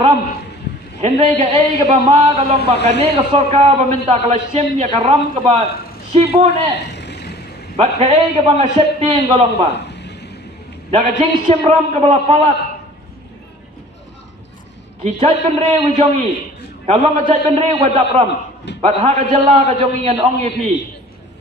ram Henry ka ka ba ma ka long ba kani ka sorka ba minta kala sim ya ka ram ka ba sibun bat ka ka ba nga septing ka long ba da ka jing sim ram ka bala palat ki jai penre wi jongi kalau ka jai penre wa dap ram bat ha ka jalla ka jongi ngan ong pi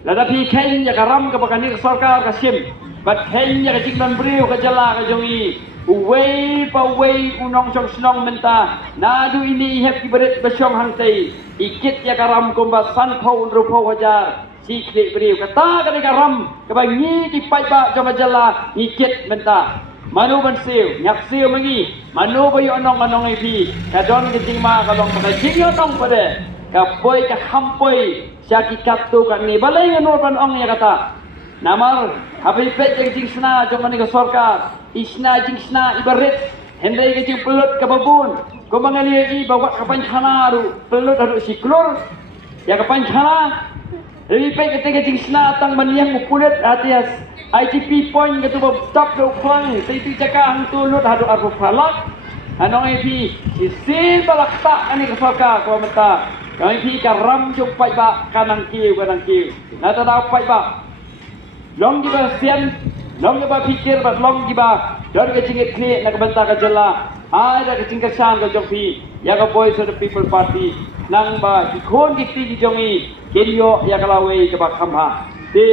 la da pi ken ya ka ram ka ba kani ka sorka ka sim bat ken ya ka jing ban briu ka jalla ka jongi Uway pa way unong siyang sinong menta nadu ini ihep ibarit basyong hangtay ikit ya karam kumba sanpaw unrupaw hajar sikli beriw kata kani karam kabangi kipay ba jong ajala ikit menta manu ban siw nyak siw mangi manu ba yung anong ipi kadon kajing ma kalong makajing yung tong pade kapoy kahampoy siya kikatu kani balay nga nurpan ong ya kata namar habi pet yang jing sna jong mani ka sorka isna jing sna ibarit hendai ke jing pelut ka babun ko mangali bawa ka panchana ru pelut adu siklur ya ka panchana habi pet ke jing sna tang maniang upulet atias ITP point ke tu top do khang sei jaka hang tulut adu arfu falak anong ipi isil balakta ani ka sorka ko mata kami pi ka ram jong pai ba kanang kiu na ta da pai ba long giba sian long giba pikir bat long giba don ke cingit kni nak banta ka jalla ada ke cingkat san ka jongpi ya ka voice of the people party nang ba khon ki ti jongi kenyo ya kalawe ke ba khamha ti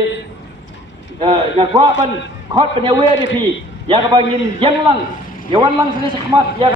na kwa ban khot pan ya we ri pi ya ka ba ngin yang lang yawan lang sini khmat ya